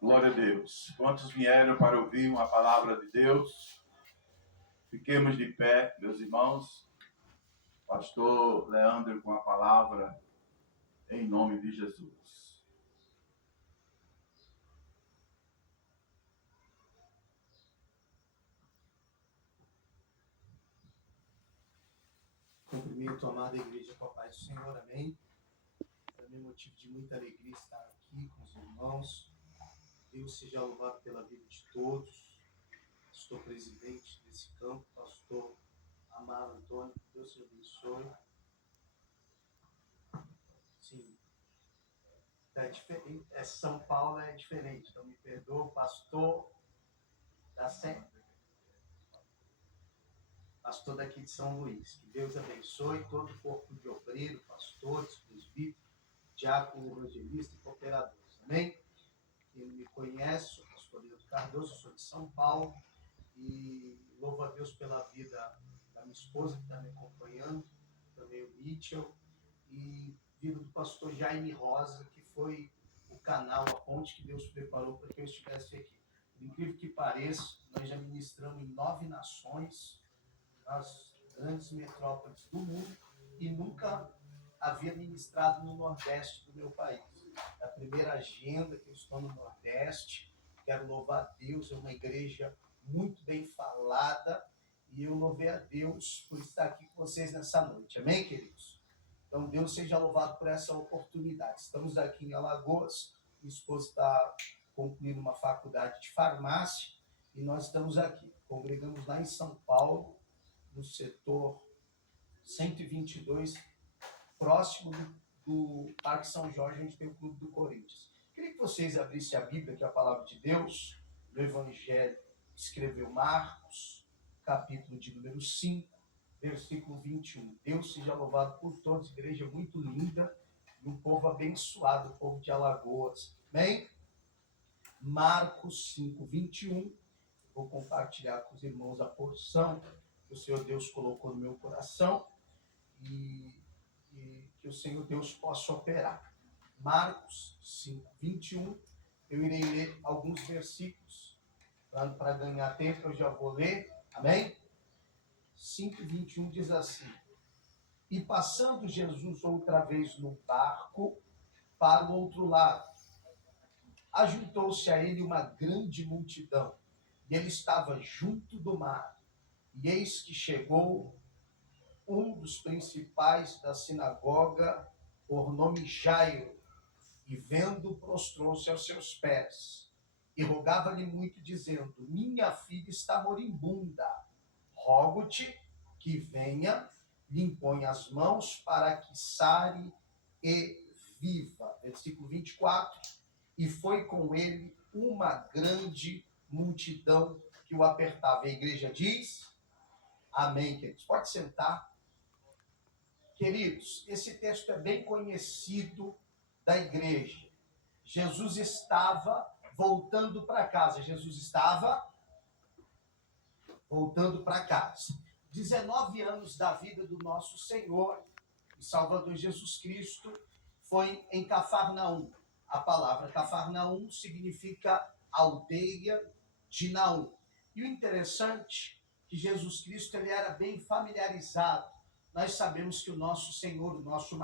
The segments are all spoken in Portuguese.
Glória a Deus. Quantos vieram para ouvir uma palavra de Deus? Fiquemos de pé, meus irmãos. Pastor Leandro com a palavra em nome de Jesus. Cumprimento a amada igreja com a paz do Senhor, amém. Para mim é motivo de muita alegria estar aqui com os irmãos. Deus seja louvado pela vida de todos. Pastor presidente desse campo, pastor Amaro Antônio, Deus te abençoe. Sim, é diferente, São Paulo é diferente, então me perdoa, pastor da sempre. Pastor daqui de São Luís. Que Deus abençoe todo o corpo de obreiro, pastores, presbíteros, diácono, evangelista e cooperadores. Amém? Quem me conhece, sou o pastor Leandro Cardoso, sou de São Paulo e louvo a Deus pela vida da minha esposa que está me acompanhando, também o Mitchell, e vida do pastor Jaime Rosa, que foi o canal, a ponte que Deus preparou para que eu estivesse aqui. Por incrível que pareça, nós já ministramos em 9 nações, nas grandes metrópoles do mundo, e nunca havia ministrado no Nordeste do meu país. É a primeira agenda que eu estou no Nordeste. Quero louvar a Deus, é uma igreja muito bem falada, e eu louvei a Deus por estar aqui com vocês nessa noite. Amém, queridos? Então, Deus seja louvado por essa oportunidade. Estamos aqui em Alagoas, minha esposa está concluindo uma faculdade de farmácia, e nós estamos aqui. Congregamos lá em São Paulo, no setor 122, próximo do Parque São Jorge, onde tem o Clube do Corinthians. Queria que vocês abrissem a Bíblia, que é a palavra de Deus, no Evangelho que escreveu Marcos, capítulo de número 5, versículo 21. Deus seja louvado por todos, igreja muito linda, e um povo abençoado, o povo de Alagoas. Amém? Marcos 5, 21. Vou compartilhar com os irmãos a porção que o Senhor Deus colocou no meu coração e que o Senhor Deus possa operar. Marcos 5, 21. Eu irei ler alguns versículos para ganhar tempo, eu já vou ler. Amém? 5, 21 diz assim: E passando Jesus outra vez no barco para o outro lado, ajuntou-se a ele uma grande multidão, e ele estava junto do mar. E eis que chegou um dos principais da sinagoga, por nome Jairo, e vendo, prostrou-se aos seus pés, e rogava-lhe muito, dizendo: Minha filha está moribunda, rogo-te que venha, lhe impõe as mãos para que sare e viva. Versículo 24. E foi com ele uma grande multidão que o apertava. A igreja diz: amém, queridos. Pode sentar. Queridos, esse texto é bem conhecido da igreja. Jesus estava voltando para casa. Jesus estava voltando para casa. 19 anos da vida do nosso Senhor e Salvador Jesus Cristo foi em Cafarnaum. A palavra Cafarnaum significa aldeia de Naum. E o interessante é que Jesus Cristo ele era bem familiarizado. Nós sabemos que o nosso Senhor, o nosso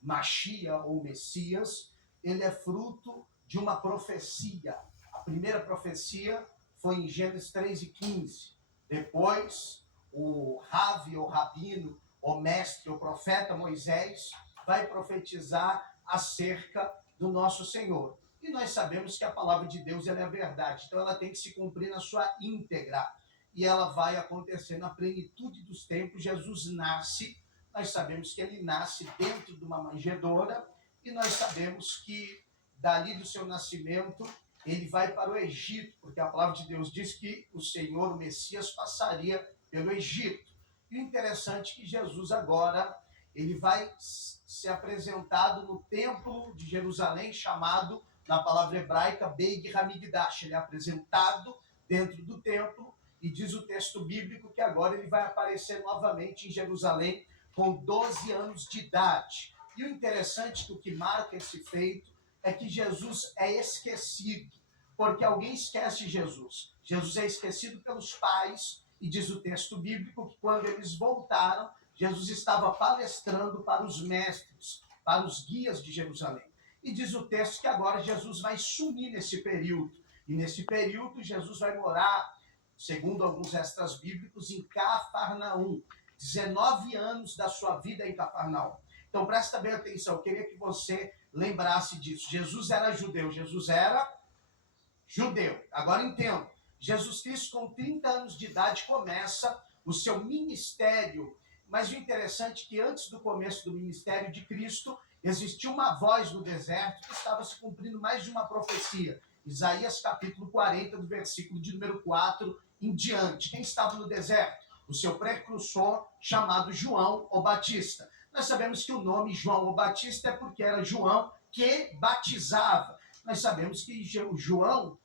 Machia ou Messias, ele é fruto de uma profecia. A primeira profecia foi em Gênesis 3:15. Depois, o Ravi, ou Rabino, o mestre, o profeta Moisés, vai profetizar acerca do nosso Senhor. E nós sabemos que a palavra de Deus ela é a verdade, então ela tem que se cumprir na sua íntegra. E ela vai acontecer na plenitude dos tempos. Jesus nasce, nós sabemos que ele nasce dentro de uma manjedoura, e nós sabemos que dali do seu nascimento ele vai para o Egito, porque a palavra de Deus diz que o Senhor, o Messias, passaria pelo Egito. E o interessante é que Jesus agora ele vai ser apresentado no templo de Jerusalém, chamado, na palavra hebraica, Beit Hamikdash. Ele é apresentado dentro do templo, e diz o texto bíblico que agora ele vai aparecer novamente em Jerusalém com 12 anos de idade. E o interessante é que o que marca esse feito é que Jesus é esquecido, porque alguém esquece Jesus. Jesus é esquecido pelos pais, e diz o texto bíblico que quando eles voltaram, Jesus estava palestrando para os mestres, para os guias de Jerusalém. E diz o texto que agora Jesus vai sumir nesse período. E nesse período, Jesus vai morar, segundo alguns extras bíblicos, em Cafarnaum. 19 anos da sua vida em Cafarnaum. Então, presta bem atenção. Eu queria que você lembrasse disso. Jesus era judeu. Jesus era judeu. Agora entendo. Jesus Cristo, com 30 anos de idade, começa o seu ministério. Mas o interessante é que antes do começo do ministério de Cristo, existia uma voz no deserto que estava se cumprindo mais de uma profecia. Isaías capítulo 40, do versículo de número 4 em diante. Quem estava no deserto? O seu precursor, chamado João o Batista. Nós sabemos que o nome João o Batista é porque era João que batizava. Nós sabemos que João